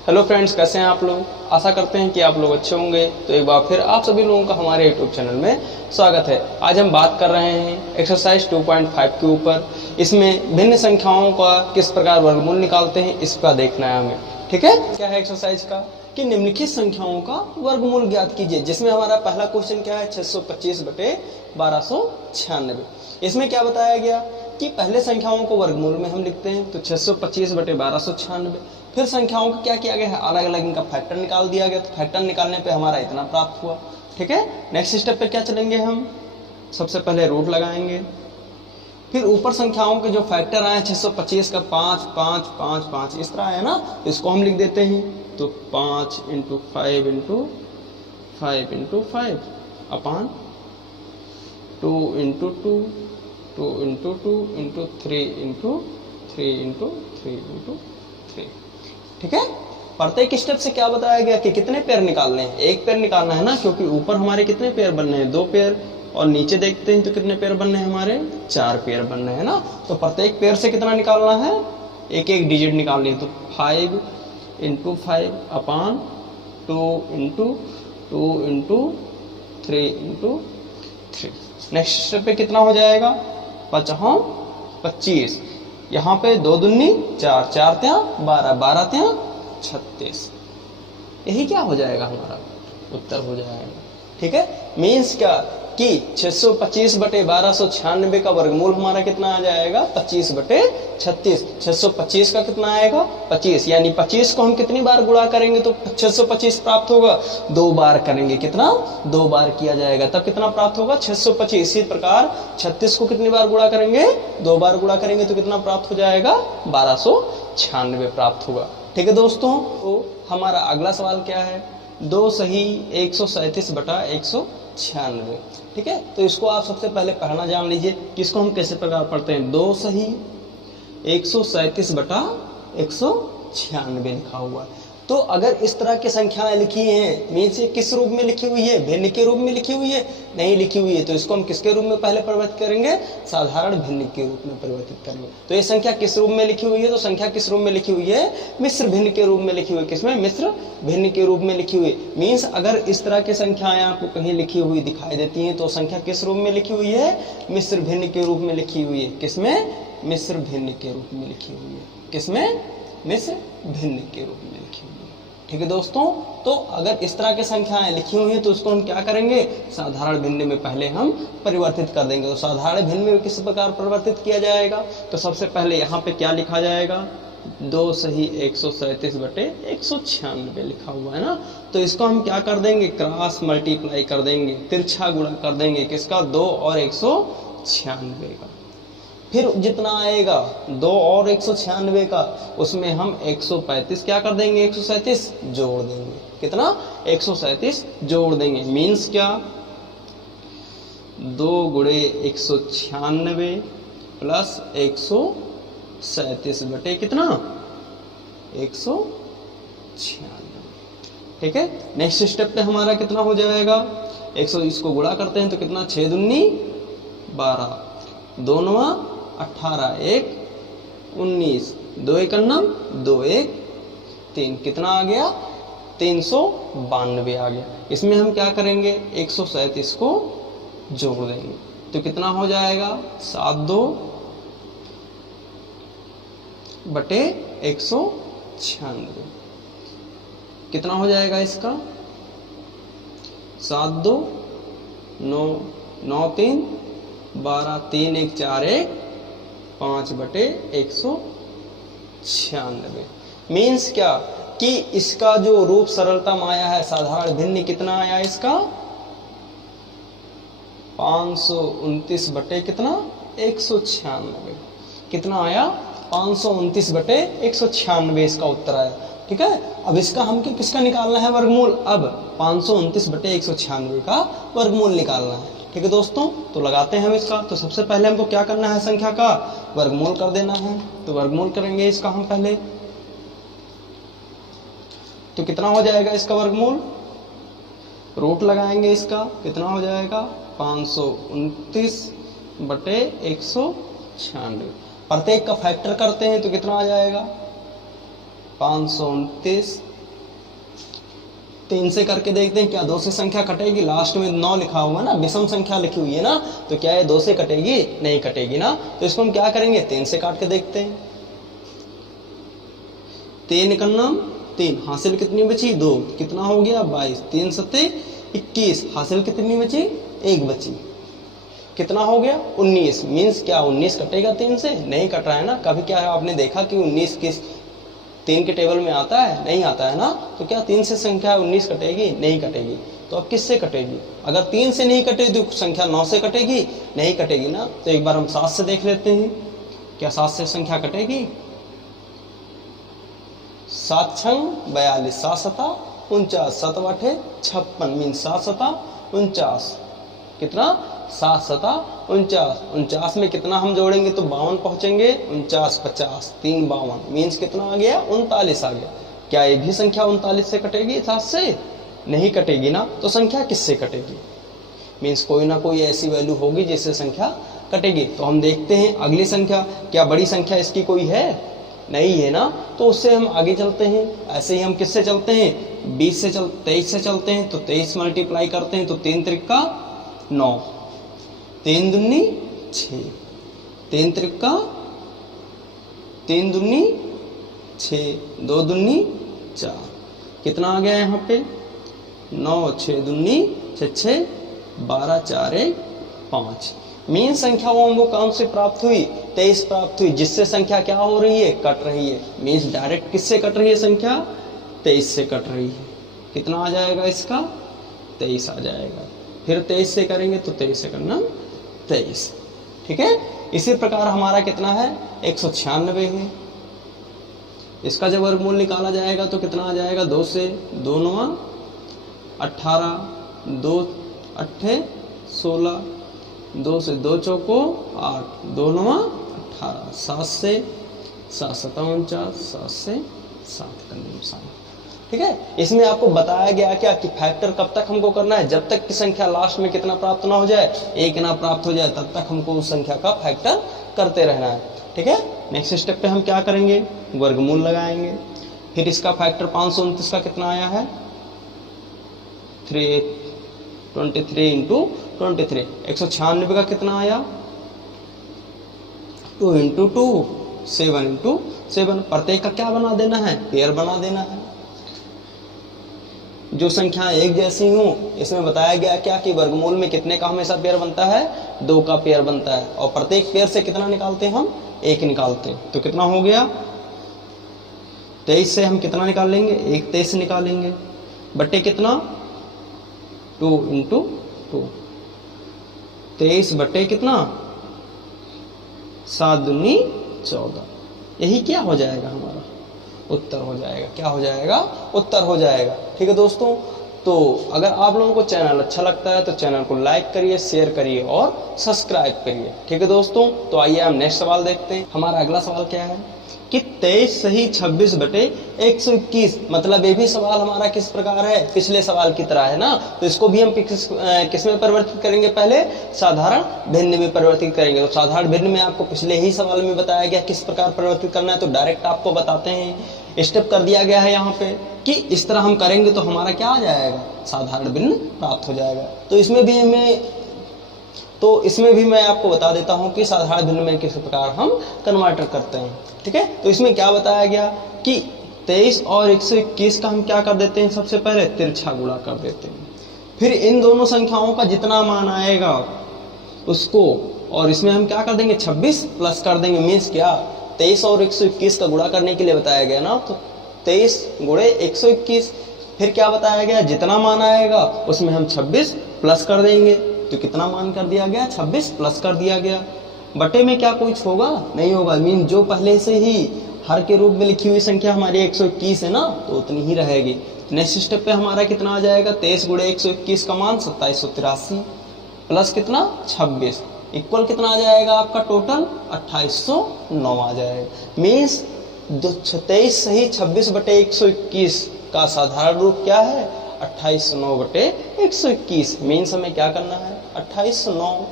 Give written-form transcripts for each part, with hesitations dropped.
Hello friends, कैसे हैं आप लोग। आशा करते हैं कि आप लोग अच्छे होंगे। तो एक बार फिर आप सभी लोगों का हमारे यूट्यूब चैनल में स्वागत है। आज हम बात कर रहे हैं एक्सरसाइज 2.5 के ऊपर। इसमें भिन्न संख्याओं का किस प्रकार वर्गमूल निकालते हैं इसका देखना है हमें। ठीक है, क्या है एक्सरसाइज का कि निम्नलिखित संख्याओं का वर्गमूल ज्ञात कीजिए। जिसमें हमारा पहला क्वेश्चन क्या है, 625 बटे 1296। इसमें क्या बताया गया कि पहले संख्याओं को वर्गमूल में हम लिखते हैं, तो 625 बटे 1296। फिर संख्याओं को क्या किया गया है, अलग अलग इनका फैक्टर निकाल दिया गया। तो फैक्टर निकालने पे हमारा इतना प्राप्त हुआ। ठीक है, नेक्स्ट स्टेप पे क्या चलेंगे हम, सबसे पहले रूट लगाएंगे। फिर ऊपर संख्याओं के जो फैक्टर आए 625 का 5 5 5 5 इस तरह आया ना, तो इसको हम लिख देते हैं। तो 5 × 5 × 5 × 5 अपान 2 × 2 2 × 2 × 3 × 3 × 3 × 3। ठीक है, प्रत्येक स्टेप से क्या बताया गया कि कितने पेयर निकालने हैं। एक पेयर निकालना है ना, क्योंकि ऊपर हमारे कितने पेयर बनने हैं, 2 पेयर। और नीचे देखते हैं तो कितने पेयर बनने हैं हमारे, 4 पेयर बनने हैं ना। तो प्रत्येक पेयर से कितना निकालना है, एक एक डिजिट निकालनी है। तो 5 × 5 अपान 2 × 2 × 3 × 3। नेक्स्ट स्टेप पे कितना हो जाएगा, 5 25। यहाँ पे 2 दूनी 4 4 त्या 12 12 त्या 36। यही क्या हो जाएगा, हमारा उत्तर हो जाएगा। ठीक है, मीन्स क्या कि 625 बटे 1296 का वर्गमूल हमारा कितना आ जाएगा, 25 बटे 36। 625 का कितना आएगा, 25। यानी 25 को हम कितनी बार गुणा करेंगे तो 625 प्राप्त होगा, 2 बार करेंगे। कितना, 2 बार किया जाएगा, तब कितना प्राप्त होगा, 625। इसी प्रकार 36 को कितनी बार गुणा करेंगे, 2 बार गुणा करेंगे तो कितना प्राप्त हो जाएगा, 1296 प्राप्त होगा। ठीक है दोस्तों, तो हमारा अगला सवाल क्या है, 2 सही 137 बटा 196। ठीक है, तो इसको आप सबसे पहले पढ़ना जान लीजिए कि इसको हम कैसे प्रकार पढ़ते हैं। 2 सही 137 बटा 196 लिखा हुआ है। तो अगर इस तरह की संख्याएं लिखी हैं, मीन्स ये किस रूप में लिखी हुई है, भिन्न के रूप में लिखी हुई है, नहीं लिखी हुई है, तो इसको हम किसके रूप में पहले परिवर्तित करेंगे, साधारण भिन्न के रूप में परिवर्तित करेंगे। तो ये संख्या किस रूप में लिखी हुई है, तो संख्या किस रूप में लिखी हुई है, मिश्र भिन्न के रूप में लिखी हुई है। किसमें, मिश्र भिन्न के रूप में लिखी हुई है। मीन्स अगर इस तरह की संख्याएं आपको कहीं लिखी हुई दिखाई देती हैं तो संख्या किस रूप में लिखी हुई है, मिश्र भिन्न के रूप में लिखी हुई है। किसमें, मिश्र भिन्न के रूप में लिखी हुई है। किसमें, मिश्र भिन्न के रूप में लिखी हुई है। ठीक है दोस्तों, तो अगर इस तरह की संख्याएं लिखी हुई हैं तो उसको हम क्या करेंगे, साधारण भिन्न में पहले हम परिवर्तित कर देंगे। तो साधारण भिन्न में किस प्रकार परिवर्तित किया जाएगा, तो सबसे पहले यहाँ पे क्या लिखा जाएगा, 2 सही 137 बटे 196 लिखा हुआ है ना। तो इसको हम क्या कर देंगे, क्रॉस मल्टीप्लाई कर देंगे, तिरछा गुणा कर देंगे। किसका, 2 और 196 का। फिर जितना आएगा 2 और 196 का, उसमें हम 135 क्या कर देंगे, 137 जोड़ देंगे। कितना, 137 जोड़ देंगे। मीन्स क्या, 2 × 196 प्लस 137 बटे कितना, 196। ठीक है, नेक्स्ट स्टेप पे हमारा कितना हो जाएगा, 100 इसको गुणा करते हैं तो कितना, 6 दूनी 12, 2 9 18, 1 19, 2 1 2 1 3, कितना आ गया, 392 आ गया। इसमें हम क्या करेंगे, 137 को जोड़ देंगे तो कितना हो जाएगा, 72 बटे 196। कितना हो जाएगा इसका, 72 9 9 3 12 3 1 4 1 5 बटे 196। मीन्स क्या कि इसका जो रूप सरलता में आया है, साधारण भिन्न कितना आया इसका, 529 बटे कितना, 196। कितना आया, 529 बटे 196 इसका उत्तर आया। ठीक है, अब इसका हम किसका निकालना है वर्गमूल, अब 529 बटे 196 का वर्गमूल निकालना है। ठीक है दोस्तों, तो लगाते हैं हम इसका। तो सबसे पहले हमको क्या करना है, संख्या का वर्गमूल कर देना है। तो वर्गमूल करेंगे इसका हम पहले, तो कितना हो जाएगा इसका वर्गमूल, रूट लगाएंगे इसका, कितना हो जाएगा, 529 बटे 196। प्रत्येक का फैक्टर करते हैं तो कितना आ जाएगा, 529 3 से करके देखते हैं क्या 2 से संख्या कटेगी। लास्ट में 9 लिखा हुआ ना, विषम संख्या लिखी हुई है ना, तो क्या ये 2 से कटेगी? नहीं कटेगी ना। तो इसको हम क्या करेंगे, 3 से काट के देखते हैं। 3 का नाम 3, हासिल कितनी बची? 2, कितना हो गया? 22। 3 सत्ते 21, हासिल कितनी बची? 1 बची, कितना हो गया? 19। मीन्स क्या 19 कटेगा 3 से? नहीं कट रहा है ना। कभी क्या है आपने देखा कि 19 किस 3 के टेबल में आता है? नहीं आता है ना। तो क्या 3 से संख्या 19 कटेगी? नहीं कटेगी। तो अब किससे कटेगी? अगर 3 से नहीं कटेगी तो संख्या 9 से कटेगी? नहीं कटेगी ना। तो एक बार हम 7 से देख लेते हैं, क्या 7 से संख्या कटेगी? 7 छंग 42, 7 सता 49, 7 आठे 56, मीन 7 सता 49, कितना? 7 सता 49, 49 में कितना हम जोड़ेंगे तो 52 पहुंचेंगे। 49 50, 3 52, मीन्स कितना आ गया? 39 आ गया। क्या ये भी संख्या 39 से कटेगी? 7 से नहीं कटेगी ना। तो संख्या किससे कटेगी? मीन्स कोई ना कोई ऐसी वैल्यू होगी जिससे संख्या कटेगी। तो हम देखते हैं अगली संख्या, क्या बड़ी संख्या इसकी कोई है? नहीं है ना। तो उससे हम आगे चलते हैं। ऐसे ही हम किससे चलते हैं? 23 से चलते हैं। तो 23 मल्टीप्लाई करते हैं तो 3 त्रिका 9, 3 दूनी 6, 3 त्रिका 3 दूनी 6, 2 दूनी 4, कितना आ गया यहाँ पे? 9, 6 दूनी 6, 12 4 1 5। मीन संख्या वो हमको कौन से प्राप्त हुई? 23 प्राप्त हुई, जिससे संख्या क्या हो रही है? कट रही है। मीन्स डायरेक्ट किससे कट रही है संख्या? 23 से कट रही है। कितना आ जाएगा इसका? 23 आ जाएगा। फिर 23 से करेंगे तो 23 से करना 23, ठीक है। इसी प्रकार हमारा कितना है? 196 है। इसका जब वर्गमूल निकाला जाएगा तो कितना आ जाएगा? 2 से 2 9 18, 2 8 16, 2 से 2 चौको 8, 2 9 18, 7 से 7 7 49, 7 से 7 का निशान, ठीक है। इसमें आपको बताया गया क्या कि फैक्टर कब तक हमको करना है? जब तक की संख्या लास्ट में कितना प्राप्त ना हो जाए? 1 ना प्राप्त हो जाए, तब तक हमको उस संख्या का फैक्टर करते रहना है, ठीक है। नेक्स्ट स्टेप पे हम क्या करेंगे? वर्गमूल लगाएंगे। फिर इसका फैक्टर 529 का कितना आया है? 23 इंटू 23। 196 का कितना आया? 2 इंटू 2, 7 इंटू 7। प्रत्येक का क्या बना देना है? पेयर बना देना है। जो संख्या एक जैसी हो, इसमें बताया गया क्या कि वर्गमूल में कितने का हमेशा पेयर बनता है? 2 का पेयर बनता है। और प्रत्येक पेयर से कितना निकालते हैं हम? 1 निकालते हैं। तो कितना हो गया? 23 से हम कितना निकाल लेंगे? 1 23 निकालेंगे, बट्टे कितना? 2 इंटू 2, 23 बट्टे कितना? 7 दूनी 14। यही क्या हो जाएगा? हमारा उत्तर हो जाएगा। क्या हो जाएगा? उत्तर हो जाएगा, ठीक है दोस्तों। तो अगर आप लोगों को चैनल अच्छा लगता है तो चैनल को लाइक करिए, शेयर करिए और सब्सक्राइब करिए, ठीक है दोस्तों। तो आइए हम नेक्स्ट सवाल देखते हैं। हमारा अगला सवाल क्या है कि 23 सही 26 बटे 121। मतलब ये भी सवाल हमारा किस प्रकार है? पिछले सवाल की तरह है ना। तो इसको भी हम किस में परिवर्तित करेंगे? पहले साधारण भिन्न में परिवर्तित करेंगे। तो साधारण भिन्न में आपको पिछले ही सवाल में बताया गया किस प्रकार परिवर्तित करना है। तो डायरेक्ट आपको बताते हैं, स्टेप कर दिया गया है यहाँ पे कि इस तरह हम करेंगे तो हमारा क्या आ जाएगा? साधारण भिन्न प्राप्त हो जाएगा। तो इसमें भी मैं आपको बता देता हूं कि साधारण भिन्न में किस प्रकार हम कन्वर्टर करते हैं, ठीक है। तो इसमें क्या बताया गया कि 23 और 121 का हम क्या कर देते हैं? सबसे पहले तिरछा गुणा कर देते हैं। फिर इन दोनों संख्याओं का जितना मान आएगा उसको, और इसमें हम क्या कर देंगे? 26 प्लस कर देंगे। मीन्स क्या? 23 और 121 का गुणा करने के लिए बताया गया ना। तो 23 गुणे 121। फिर क्या बताया गया? जितना मान आएगा उसमें हम 26 प्लस कर देंगे। तो कितना मान कर दिया गया? 26 प्लस कर दिया गया। बटे में क्या कुछ होगा? नहीं होगा। मीन जो पहले से ही हर के रूप में लिखी हुई संख्या हमारी 121 है ना, तो उतनी ही रहेगी। नेक्स्ट स्टेप पे हमारा कितना आ जाएगा? 23 गुणे 121 का मान 2783 प्लस कितना? 26 इक्वल कितना आ जाएगा आपका? टोटल 2809 आ जाएगा। मीन्स 23 सही 26 बटे 121 का साधारण रूप क्या है? 2809 बटे 121। मीन्स हमें क्या करना है? 2809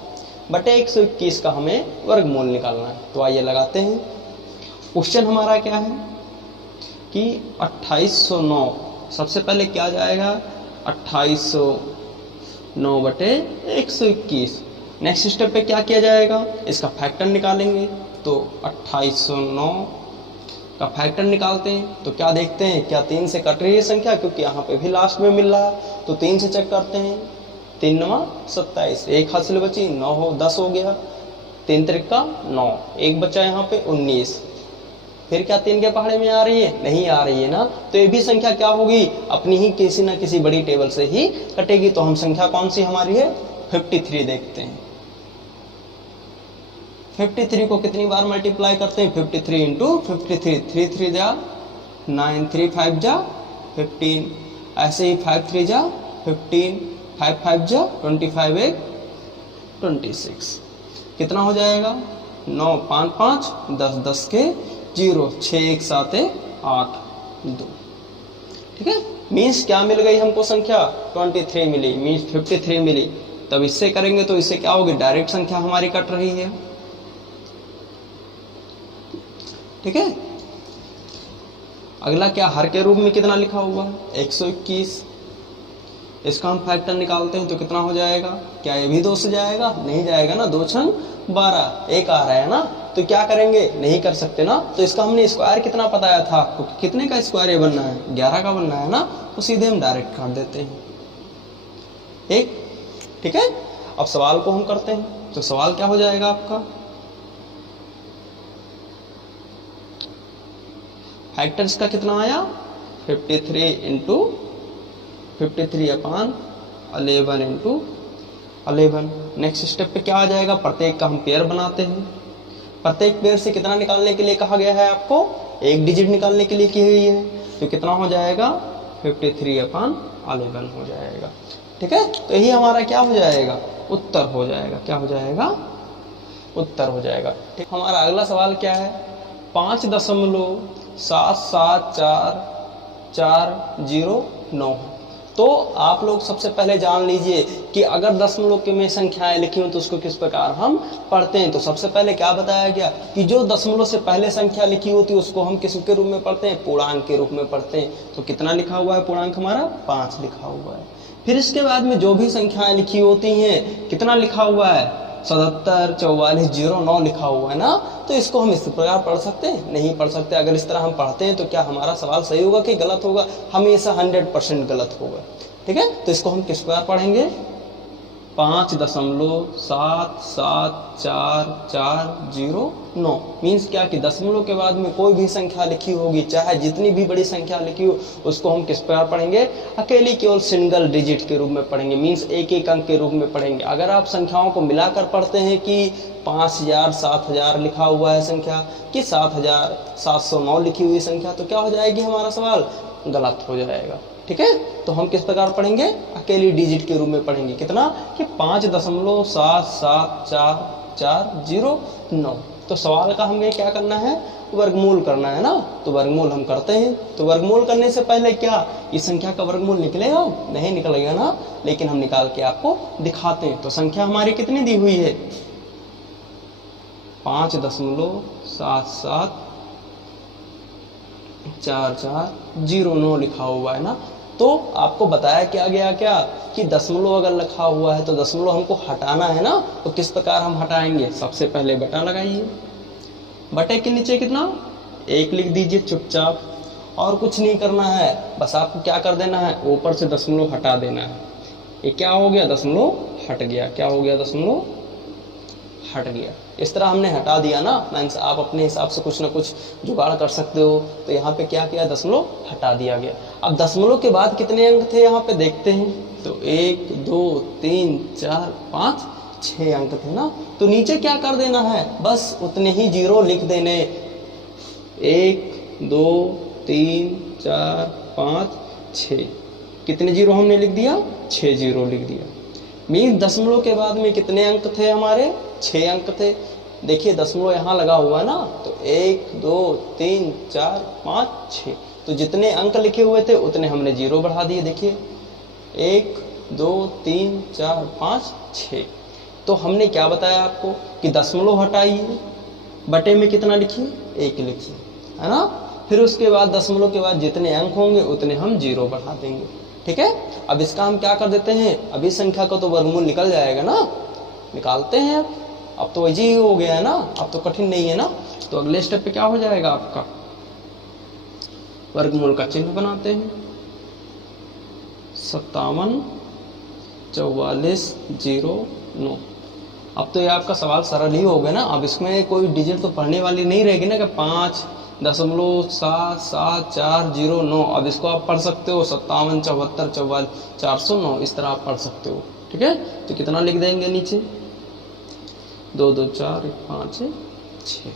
बटे 121 का हमें वर्गमूल निकालना है। तो आइए लगाते हैं। क्वेश्चन हमारा क्या है कि 2809 सबसे पहले क्या जाएगा 2809 बटे 121। नेक्स्ट स्टेप पे क्या किया जाएगा, इसका फैक्टर निकालेंगे। तो 2809 का फैक्टर निकालते हैं तो क्या देखते हैं, क्या 3 से कट रही है संख्या, क्योंकि यहाँ पे भी लास्ट में मिल रहा है। तो 3 से चेक करते हैं, 3 9 27, एक हासिल बची, 9 हो 10 हो गया, 3 त्रिका 9, एक बचा यहाँ पे 19। फिर क्या 3 के पहाड़े में आ रही है, नहीं आ रही है ना। तो ये भी संख्या क्या होगी, अपनी ही किसी ना किसी बड़ी टेबल से ही कटेगी। तो हम संख्या कौन सी हमारी है 53 देखते हैं। 53 को कितनी बार मल्टीप्लाई करते हैं, 53 इंटू 53, 3 3 जा 9, 3 5 जा 15, ऐसे ही 5 3 जा 15, 5 5 जा 25, 1 26। कितना हो जाएगा 9 5 5 10 10 के 0, 6 1 7 8 2। ठीक है, मीन्स क्या मिल गई हमको संख्या 23 मिली, मीन्स 53 मिली। तब इससे करेंगे तो इससे क्या होगी, डायरेक्ट संख्या हमारी कट रही है। ठीक है, अगला क्या, हर के रूप में कितना लिखा हुआ है 121। इसका हम फैक्टर निकालते हैं तो कितना हो जाएगा, क्या ये भी 2 से जाएगा, नहीं जाएगा ना, 2 छंग 12, एक आ रहा है ना। तो क्या करेंगे, नहीं कर सकते ना। तो इसका हमने स्क्वायर कितना बताया था आपको, कितने का स्क्वायर ये बनना है, 11 का बनना है ना। तो सीधे हम डायरेक्ट काट देते हैं एक। ठीक है, अब सवाल को हम करते हैं। तो सवाल क्या हो जाएगा आपका, फैक्टर्स का कितना आया 53 इंटू 53 अपान 11 इंटू 11। नेक्स्ट स्टेप पे क्या आ जाएगा, प्रत्येक का हम पेयर बनाते हैं। प्रत्येक पेयर से कितना निकालने के लिए कहा गया है आपको, एक डिजिट निकालने के लिए की गई है। तो कितना हो जाएगा 53 अपान 11 हो जाएगा। ठीक है, तो यही हमारा क्या हो जाएगा, उत्तर हो जाएगा। क्या हो जाएगा, उत्तर हो जाएगा। ठीक, हमारा अगला सवाल क्या है, 5.774409। तो आप लोग सबसे पहले जान लीजिए कि अगर दशमलव के में संख्याएं लिखी हो तो उसको किस प्रकार हम पढ़ते हैं। तो सबसे पहले क्या बताया गया कि जो दशमलव से पहले संख्या लिखी होती है उसको हम किस के रूप में पढ़ते हैं, पूर्णांक के रूप में पढ़ते हैं। तो कितना लिखा हुआ है, पूर्णांक हमारा 5 लिखा हुआ है। फिर इसके बाद में जो भी संख्याएं लिखी होती हैं, कितना लिखा हुआ है 77 44 09 लिखा हुआ है ना। तो इसको हम इस प्रकार पढ़ सकते हैं, नहीं पढ़ सकते। अगर इस तरह हम पढ़ते हैं तो क्या हमारा सवाल सही होगा कि गलत होगा, हमेशा 100% गलत होगा। ठीक है, तो इसको हम किस प्रकार पढ़ेंगे, 5.774409 मीन्स क्या कि दशमलव के बाद में कोई भी संख्या लिखी होगी, चाहे जितनी भी बड़ी संख्या लिखी हो, उसको हम किस प्रकार पढ़ेंगे, अकेली केवल सिंगल डिजिट के रूप में पढ़ेंगे। मीन्स एक एक अंक के रूप में पढ़ेंगे। अगर आप संख्याओं को मिलाकर पढ़ते हैं कि 5000 7000 लिखा हुआ है संख्या, कि 7709 लिखी हुई संख्या, तो क्या हो जाएगी, हमारा सवाल गलत हो जाएगा। ठीक है, तो हम किस प्रकार पढ़ेंगे, अकेली डिजिट के रूप में पढ़ेंगे। कितना कि 5.774409। तो सवाल का हमें क्या करना है, वर्गमूल करना है ना। तो वर्गमूल हम करते हैं। तो वर्गमूल करने से पहले क्या इस संख्या का वर्गमूल निकलेगा, नहीं निकलेगा ना, लेकिन हम निकाल के आपको दिखाते हैं। तो संख्या हमारी कितनी दी हुई है, 5.774409 लिखा हुआ है ना। तो आपको बताया क्या गया क्या कि दशमलव अगर लिखा हुआ है तो दशमलव हमको हटाना है ना। तो किस प्रकार हम हटाएंगे, सबसे पहले बटा लगाइए। बटे के नीचे कितना 1 लिख दीजिए चुपचाप, और कुछ नहीं करना है। बस आपको क्या कर देना है, ऊपर से दशमलव हटा देना है। ये क्या हो गया, दशमलव हट गया। क्या हो गया, दशमलव हट गया। इस तरह हमने हटा दिया ना। मीन्स आप अपने हिसाब से कुछ ना कुछ जुगाड़ कर सकते हो। तो यहाँ पे क्या किया, दशमलव हटा दिया गया। अब दशमलव के बाद कितने अंक थे यहाँ पे देखते हैं। तो 1 2 3 4 5 6 अंक थे ना। तो नीचे क्या कर देना है, बस उतने ही जीरो लिख देने। 1 2 3 4 5 6, कितने जीरो हमने लिख दिया, 6 जीरो लिख दिया। मीन दशमलव के बाद में कितने अंक थे हमारे, 6 अंक थे। देखिए दशमलव यहाँ लगा हुआ है ना। तो 1 2 3 4 5 6, तो जितने अंक लिखे हुए थे उतने हमने जीरो बढ़ा दिए। देखिए 1 2 3 4 5 6। तो हमने क्या बताया आपको कि दशमलव हटाइए, बटे में कितना लिखिए, 1 लिखिए, है ना। फिर उसके बाद दशमलव के बाद जितने अंक होंगे उतने हम 0 बढ़ा देंगे। ठीक है, अब इसका हम क्या कर देते हैं, अभी संख्या का तो वर्गमूल निकल जाएगा ना, निकालते हैं। अब तो इजी हो गया है ना, अब तो कठिन नहीं है ना। तो अगले स्टेप पे क्या हो जाएगा आपका, वर्गमूल का चिन्ह बनाते हैं, 57 44 0 9। अब तो ये आपका सवाल सरल ही हो गया ना। अब इसमें कोई डिजिट तो पढ़ने वाली नहीं रहेगी ना कि 5.77409। अब इसको आप पढ़ सकते हो 57 74 44 409, इस तरह आप पढ़ सकते हो। ठीक है, तो कितना लिख देंगे नीचे, 2 2 4 1 5 6।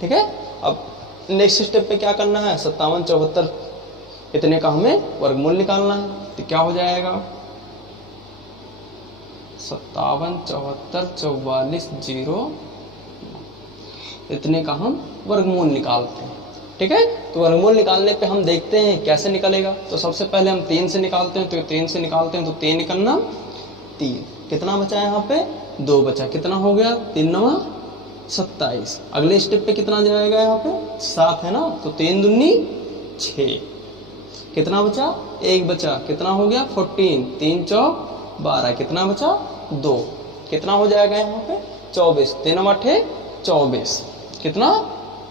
ठीक है, अब नेक्स्ट स्टेप पे क्या करना है, 57 74 इतने का हमें वर्गमूल निकालना है। तो क्या हो जाएगा, 57 74 44 0 इतने का हम वर्गमूल निकालते हैं। ठीक है, तो वर्गमूल निकालने पे हम देखते हैं कैसे निकलेगा। तो सबसे पहले हम 3 से निकालते हैं, तो 3 से निकालते हैं तो 3 निकलना 3, कितना बचा यहाँ पे 2 बचा, कितना हो गया 3 9 27। अगले स्टेप पे कितना जाएगा, यहाँ पे 7 है ना, तो 3 दूनी 6, कितना बचा 1 बचा, कितना हो गया 14, 3 चौक 12, कितना बचा 2, कितना हो जाएगा यहाँ पे 24, 3 8 24, कितना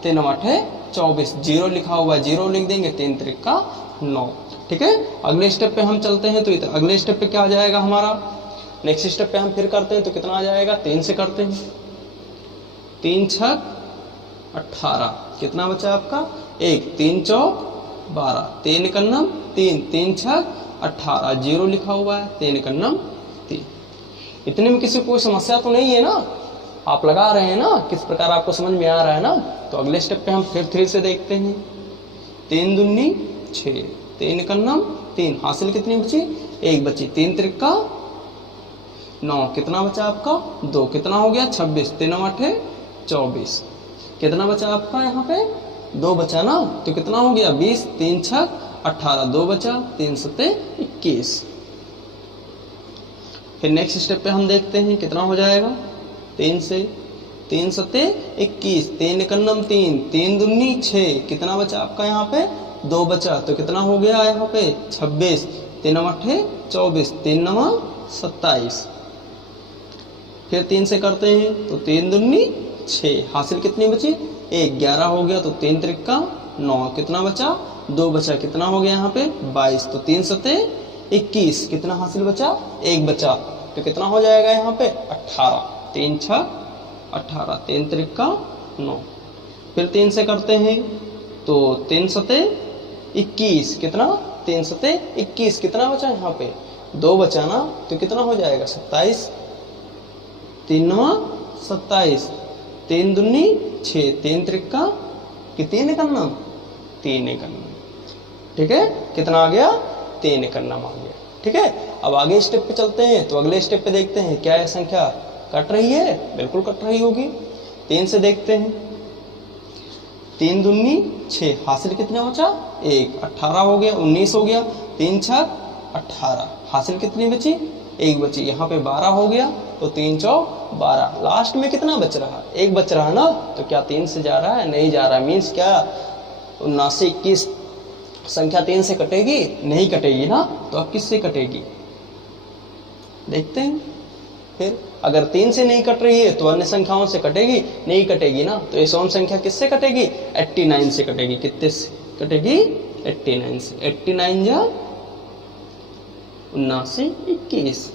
3 8 24, 0 लिखा हुआ है 0 लिख देंगे, 3 3 9। ठीक है, अगले स्टेप पे हम चलते हैं। तो अगले स्टेप पे क्या आ जाएगा हमारा, नेक्स्ट स्टेप पे हम फिर करते हैं तो कितना आ जाएगा, 3 से करते हैं, 3 6 18, कितना बचा आपका 1, 3 चौक 12, 3 कन्नम 3, 3 6 18, 0 लिखा हुआ है, 3 कन्नम 3। इतने में किसी कोई समस्या तो नहीं है ना, आप लगा रहे हैं ना, किस प्रकार आपको समझ में आ रहा है ना। तो अगले स्टेप पे हम फिर 3 से देखते हैं, 3 दूनी 6, 3 कन्नम 3, हासिल कितनी बची 1 बची, 3 3 9, कितना बचा आपका 2, कितना हो गया 26, 3 8 24, कितना बचा आपका यहाँ पे 2 बचा ना, तो कितना हो गया 20, 3 6 18, 2 बचा, 3 7 21। फिर नेक्स्ट स्टेप पे हम देखते हैं कितना हो जाएगा, 3 से 3 7 21, 3 कन्नम 3, 3 दूनी 6, कितना बचा आपका यहाँ पे 2 बचा, तो कितना हो गया यहाँ पे 26, 3 8 24, 3 9 27। फिर 3 से करते हैं तो 3 दूनी 6, हासिल कितनी बची 1, 11 हो गया, तो 3 3 9, कितना बचा 2 बचा, कितना हो गया यहाँ पे 22, तो 3 7 21, कितना हासिल बचा 1 बचा, तो कितना हो जाएगा यहाँ पे 18, 3 6 18, 3 3 9। फिर 3 से करते हैं तो 3 7 21, कितना 3 7 21, कितना बचा यहाँ पे 2 बचा ना, तो कितना हो जाएगा 27, 3 9 27, 3 दूनी 6, 3 3 कितने करना 3 करना। ठीक है, कितना आ गया 3 करना आ गया। ठीक है, अब आगे स्टेप पे चलते हैं। तो अगले स्टेप पे देखते हैं क्या यह संख्या कट रही है, बिल्कुल कट रही होगी। 3 से देखते हैं, 3 दूनी 6, हासिल कितना बचा 1, 18 हो गया, 19 हो गया, 3 6 18, हासिल कितनी बची 1 बची, यहाँ पे 12 हो गया, तो 3 चौक 12, लास्ट में कितना बच रहा 1 बच रहा ना, तो क्या 3 से जा रहा है, नहीं जा रहा, मीन्स क्या 79 21 संख्या 3 से कटेगी, नहीं कटेगी ना, तो अब किससे कटेगी देखते हैं। फिर अगर 3 से नहीं कट रही है तो अन्य संख्याओं से कटेगी, नहीं कटेगी ना, तो ये सम संख्या किससे कटेगी 89 से कटेगी, कितने से कटेगी 89 से, 89 जा 79 21,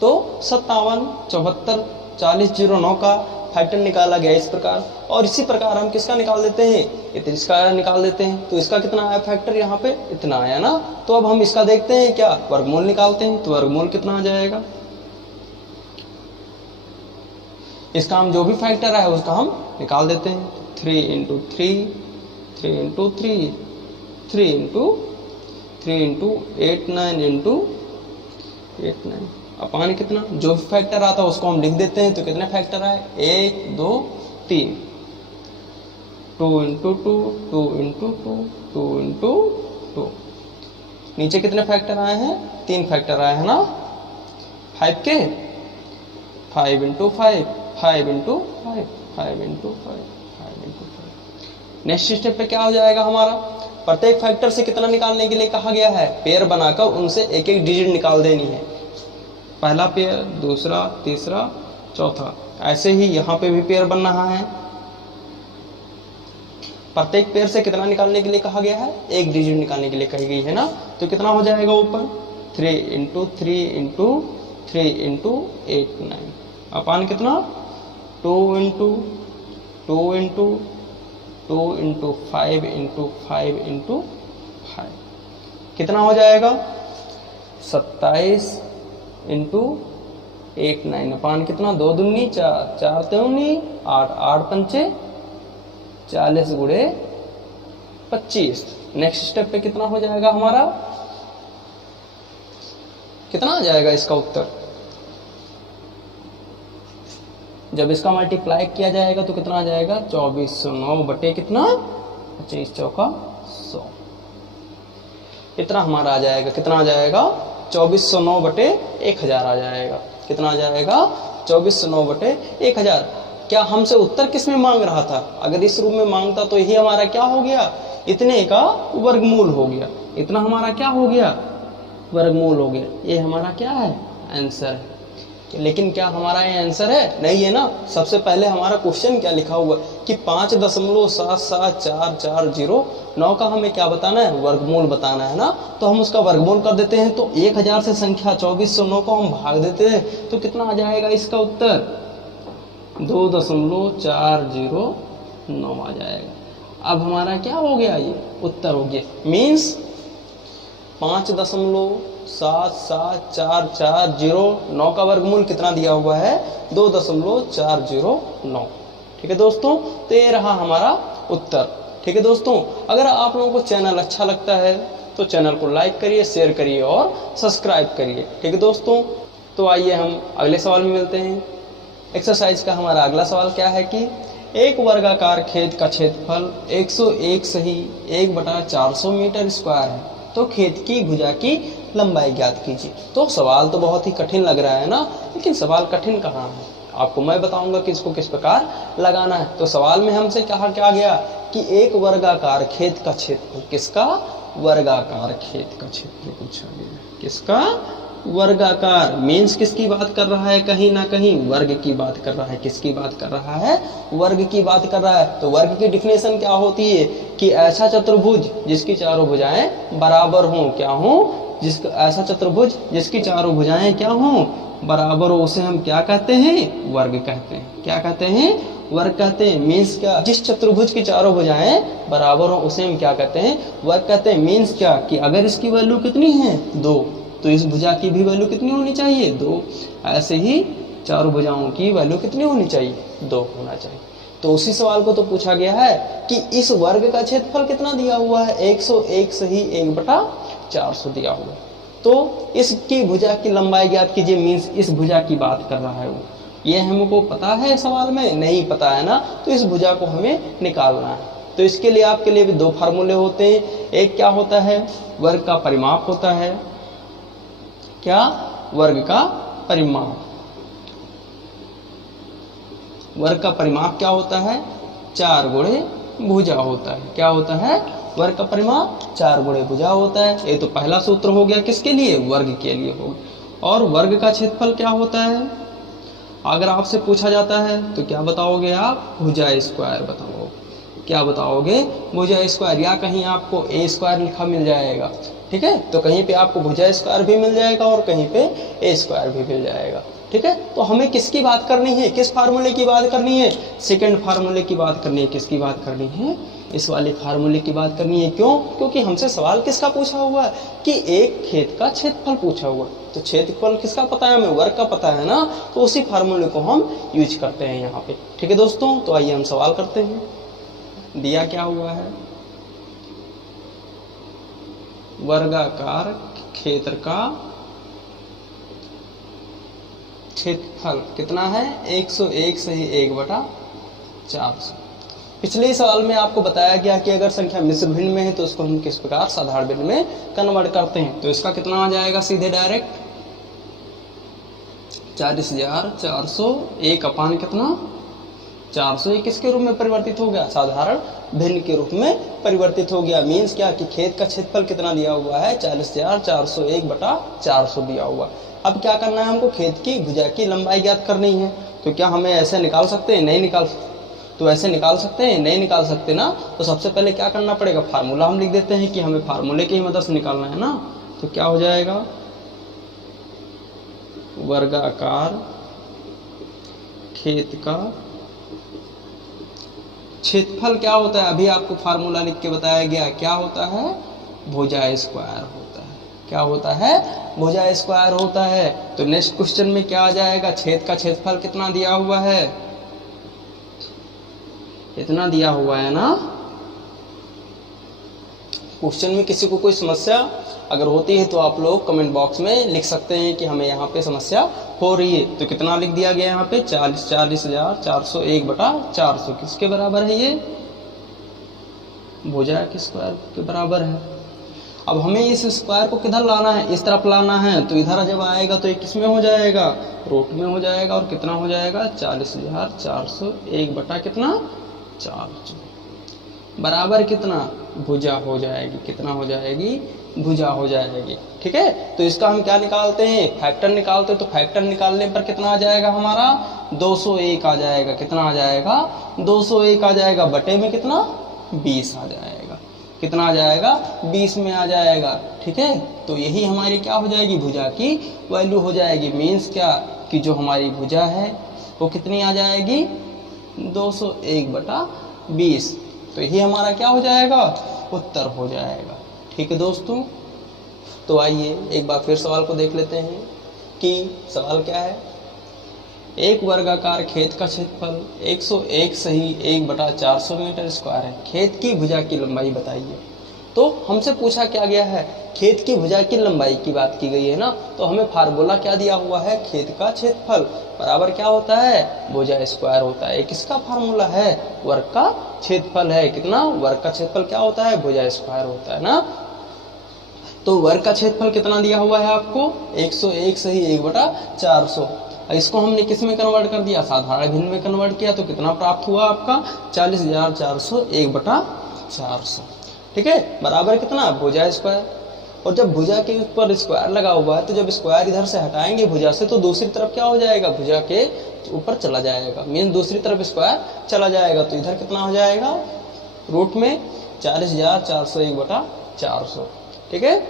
तो 57 74 40 09 का फैक्टर निकाला गया इस प्रकार। और इसी प्रकार हम किसका निकाल देते हैं, इसका निकाल देते हैं। तो इसका कितना आया फैक्टर, यहाँ पे इतना आया ना, तो अब हम इसका देखते हैं क्या वर्गमूल निकालते हैं। तो वर्गमूल कितना आ जाएगा, इसका हम जो भी फैक्टर है उसका हम निकाल देते हैं। 3 × 3 3 × 3 3 × 3 × 8 9 × 8 9, अपान कितना जो भी फैक्टर आता है उसको हम लिख देते हैं। तो कितने फैक्टर आए 1 2 3, 2 × 2 2 × 2 2 × 2, नीचे कितने फैक्टर आए हैं 3 फैक्टर आए हैं ना, 5 के 5 × 5 5 × 5 5 × 5 5 × 5, नेक्स्ट स्टेप पे क्या हो जाएगा हमारा, प्रत्येक फैक्टर से कितना निकालने के लिए कहा गया है, पेयर बनाकर उनसे एक एक डिजिट निकाल देनी है। पहला पेयर, दूसरा, तीसरा, चौथा, ऐसे ही यहाँ पे भी पेयर बन रहा है। प्रत्येक पेयर से कितना निकालने के लिए कहा गया है, एक डिजिट निकालने के लिए कही गई है ना। तो कितना हो जाएगा ऊपर 3 × 3 × 3 × 8 9 अपान कितना 2 × 2 × 2 × 5 × 5 × 5 कितना हो जाएगा 27 × 8 9 अपान कितना 2 दूनी 4 4 दूनी 8 8 पंचे 40 गुणे 25। नेक्स्ट स्टेप पे कितना हो जाएगा हमारा, कितना आ जाएगा इसका उत्तर, जब इसका मल्टीप्लाई किया जाएगा तो कितना आ जाएगा 2409 बटे कितना 25 चौका 100, इतना हमारा आ जाएगा। कितना आ जाएगा 2409 बटे 1000 आ जाएगा। कितना आ जाएगा 2409 बटे 1000। क्या हमसे उत्तर किस में मांग रहा था, अगर इस रूप में मांगता तो यही हमारा क्या हो गया, इतने का वर्गमूल हो गया। इतना हमारा क्या हो गया, वर्गमूल हो गया। ये हमारा क्या है, आंसर है। लेकिन क्या हमारा ये आंसर है, नहीं है ना। सबसे पहले हमारा क्वेश्चन क्या लिखा हुआ कि 5.77440 का हमें क्या बताना है, वर्गमूल बताना है ना। तो हम उसका वर्गमूल कर देते हैं। तो 1000 से संख्या 2409 को हम भाग देते हैं तो कितना आ जाएगा इसका उत्तर 2.409 आ जाएगा। अब हमारा क्या हो गया, ये उत्तर हो गया। मीन्स 5.774409 का वर्गमूल कितना दिया हुआ है 2.409। ठीक है दोस्तों, तो ये रहा हमारा उत्तर। ठीक है दोस्तों, अगर आप लोगों को चैनल अच्छा लगता है तो चैनल को लाइक करिए, शेयर करिए और सब्सक्राइब करिए। ठीक है दोस्तों, तो आइए हम अगले सवाल में मिलते हैं। एक्सरसाइज का हमारा अगला सवाल क्या है कि एक वर्गाकार खेत का क्षेत्रफल 101 सही 1/400 मीटर स्क्वायर है, तो खेत की भुजा की लंबाई ज्ञात कीजिए। तो सवाल तो बहुत ही कठिन लग रहा है ना, लेकिन सवाल कठिन कहाँ है, आपको मैं बताऊंगा कि इसको किस प्रकार लगाना है। तो सवाल में हमसे कहा क्या गया कि एक वर्गाकार खेत का क्षेत्रफल, किसका, वर्गाकार खेत का क्षेत्रफल पूछा गया। किसका, वर्गाकार। मीन्स किसकी बात कर रहा है, कहीं ना कहीं वर्ग की बात कर रहा है। किसकी बात कर रहा है, वर्ग की बात कर रहा है। तो वर्ग की डिफिनेशन क्या होती है कि ऐसा चतुर्भुज जिसकी चारों भुजाएं बराबर हों, क्या हों, जिसका ऐसा चतुर्भुज जिसकी चारों भुजाएं क्या हों, बराबर हो, उसे हम क्या कहते हैं, वर्ग कहते हैं। क्या कहते हैं, वर्ग कहते हैं। मीन्स क्या, जिस चतुर्भुज की चारों भुजाएं बराबर हो उसे हम क्या कहते हैं, वर्ग कहते हैं। मीन्स क्या कि अगर इसकी वैल्यू कितनी है 2, तो इस भुजा की भी वैल्यू कितनी होनी चाहिए 2। ऐसे ही चारों भुजाओं की वैल्यू कितनी होनी चाहिए 2 होना चाहिए। तो उसी सवाल को तो पूछा गया है कि इस वर्ग का क्षेत्रफल कितना दिया हुआ है 101 सही 1/400 दिया हुआ है। तो इसकी भुजा की लंबाई ज्ञात कीजिए। मीन्स इस भुजा की बात कर रहा है वो। ये हमको पता है, सवाल में नहीं पता है ना, तो इस भुजा को हमें निकालना है। तो इसके लिए आपके लिए भी 2 फार्मूले होते हैं। एक क्या होता है, वर्ग का परिमाप होता है। क्या, वर्ग का परिमाप। वर्ग का परिमाप क्या होता है, 4 गुणे भुजा होता है। क्या होता है, वर्ग का परिमाप 4 गुणे भुजा होता है। ये तो पहला सूत्र हो गया, किसके लिए, वर्ग के लिए हो। और वर्ग का क्षेत्रफल क्या होता है, अगर आपसे पूछा जाता है तो क्या बताओगे आप, भुजा स्क्वायर बताओगे। क्या बताओगे, भुजा स्क्वायर, या कहीं आपको ए स्क्वायर लिखा मिल जाएगा। ठीक है, तो कहीं पे आपको भुजा स्क्वायर भी मिल जाएगा और कहीं पे ए स्क्वायर भी मिल जाएगा। ठीक है, तो हमें किसकी बात करनी है, किस फार्मूले की बात करनी है, सेकंड फार्मूले की बात करनी है। किसकी बात करनी है, इस वाले फार्मूले की बात करनी है। क्यों, क्योंकि हमसे सवाल किसका पूछा हुआ है कि एक खेत का क्षेत्रफल पूछा हुआ है। तो क्षेत्रफल किसका पता है, हमें वर्ग का पता है ना, तो उसी फार्मूले को हम यूज करते हैं यहाँ पे। ठीक है दोस्तों, तो आइए हम सवाल करते हैं। दिया क्या हुआ है, वर्गाकार क्षेत्र का क्षेत्रफल कितना है 101 सही 1/400। पिछले सवाल में आपको बताया गया कि अगर संख्या मिश्र भिन्न में है तो उसको हम किस प्रकार साधारण भिन्न में कन्वर्ट करते हैं। तो इसका कितना आ जाएगा, सीधे डायरेक्ट 40,400 1 अपान कितना 400 ये किसके रूप में परिवर्तित हो गया, साधारण भिन्न के रूप में परिवर्तित हो गया। मीन्स क्या कि खेत का क्षेत्रफल कितना दिया हुआ है, 40,401/400 दिया हुआ। अब क्या करना है, हमको खेत की भुजा की लंबाई ज्ञात करनी है। तो क्या हमें ऐसे निकाल सकते हैं, नहीं निकाल सकते, तो ऐसे निकाल सकते हैं, नहीं निकाल सकते ना। तो सबसे पहले क्या करना पड़ेगा, फार्मूला हम लिख देते हैं कि हमें फार्मूले की मदद से निकालना है ना। तो क्या हो जाएगा, वर्गाकार खेत का क्षेत्रफल क्या होता है, अभी आपको फार्मूला लिख के बताया गया, क्या होता है, भुजा स्क्वायर होता है। क्या होता है, भुजा स्क्वायर होता है। तो नेक्स्ट क्वेश्चन में क्या आ जाएगा, छेद का क्षेत्रफल कितना दिया हुआ है, इतना दिया हुआ है ना। क्वेश्चन में किसी को कोई समस्या अगर होती है तो आप लोग कमेंट बॉक्स में लिख सकते हैं कि हमें यहाँ पे समस्या हो रही है। तो कितना लिख दिया गया यहाँ पे, 40,401/400 किसके बराबर है, ये भुजा के स्क्वायर के बराबर है। अब हमें इस स्क्वायर को किधर लाना है, इस तरफ लाना है। तो इधर जब आएगा तो ये किस में हो जाएगा, रूट में हो जाएगा। और कितना हो जाएगा, 40,401 कितना 400 बराबर कितना, भुजा हो जाएगी। कितना हो जाएगी, भुजा हो जाएगी। ठीक है, तो इसका हम क्या निकालते हैं, फैक्टर निकालते हैं। तो फैक्टर निकालने पर कितना आ जाएगा हमारा, 201 आ जाएगा। कितना आ जाएगा, 201 आ जाएगा। बटे में कितना, 20 आ जाएगा। कितना आ जाएगा, 20 में आ जाएगा। ठीक है, तो यही हमारी क्या हो जाएगी, भुजा की वैल्यू हो जाएगी। मीन्स क्या कि जो हमारी भुजा है वो कितनी आ जाएगी, 201/20। तो यही हमारा क्या हो जाएगा, उत्तर हो जाएगा। ठीक है दोस्तों, तो आइए एक बार फिर सवाल को देख लेते हैं कि सवाल क्या है। एक वर्गाकार खेत का क्षेत्रफल 101 सही 1/400 मीटर स्क्वायर है। खेत की भुजा की लंबाई बताइए। तो हमसे पूछा क्या गया है, खेत की भुजा की लंबाई की बात की गई है ना। तो हमें फार्मूला क्या दिया हुआ है, खेत का क्षेत्रफल बराबर क्या होता है, भुजा स्क्वायर होता है। किसका फार्मूला है, वर्ग का क्षेत्रफल है। कितना, वर्ग का क्षेत्रफल क्या होता है, भुजा स्क्वायर होता है ना। तो वर्ग का क्षेत्रफल कितना दिया हुआ है आपको, 101 सही 1/400। इसको हमने किस में कन्वर्ट कर दिया, साधारण भिन्न में कन्वर्ट किया। तो कितना प्राप्त हुआ आपका, 40,401/400। ठीक है, बराबर कितना, भुजा स्क्वायर। और जब भुजा के ऊपर स्क्वायर लगा हुआ है तो जब स्क्वायर इधर से हटाएंगे भुजा से तो दूसरी तरफ क्या हो जाएगा, भुजा के ऊपर चला जाएगा। मीन दूसरी तरफ स्क्वायर चला जाएगा। तो इधर कितना हो जाएगा, रूट में 40,401/400। ठीक है,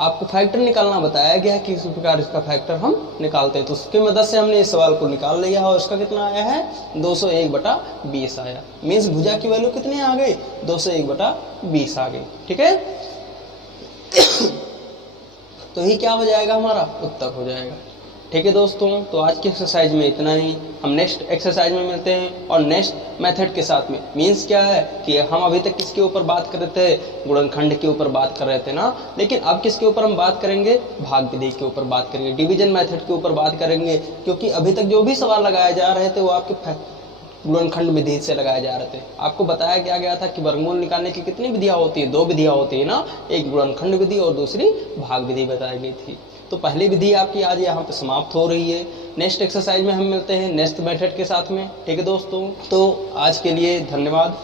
आपको फैक्टर निकालना बताया गया कि किस प्रकार इसका फैक्टर हम निकालते हैं। तो उसकी मदद से हमने इस सवाल को निकाल लिया है और इसका कितना आया है, 201/20 आया। मीन्स भुजा की वैल्यू कितनी आ गई, 201/20 आ गई। ठीक है, तो ही क्या हो जाएगा, हमारा उत्तर हो जाएगा। ठीक है दोस्तों, तो आज की एक्सरसाइज में इतना ही। हम नेक्स्ट एक्सरसाइज में मिलते हैं और नेक्स्ट मेथड के साथ में। मीन्स क्या है कि हम अभी तक किसके ऊपर बात कर रहे थे, गुणनखंड के ऊपर बात कर रहे थे ना। लेकिन अब किसके ऊपर हम बात करेंगे, भाग विधि के ऊपर बात करेंगे, डिवीजन मेथड के ऊपर बात करेंगे। क्योंकि अभी तक जो भी सवाल लगाए जा रहे थे वो आपके गुणनखंड विधि से लगाए जा रहे थे। आपको बताया गया था कि वर्गमूल निकालने की कितनी विधियां होती है, 2 विधियां होती है ना, एक गुणनखंड विधि और दूसरी भाग विधि बताई गई थी। तो पहली विधि आपकी आज यहाँ पे समाप्त हो रही है। नेक्स्ट एक्सरसाइज में हम मिलते हैं नेक्स्ट मेथड के साथ में। ठीक है दोस्तों, तो आज के लिए धन्यवाद।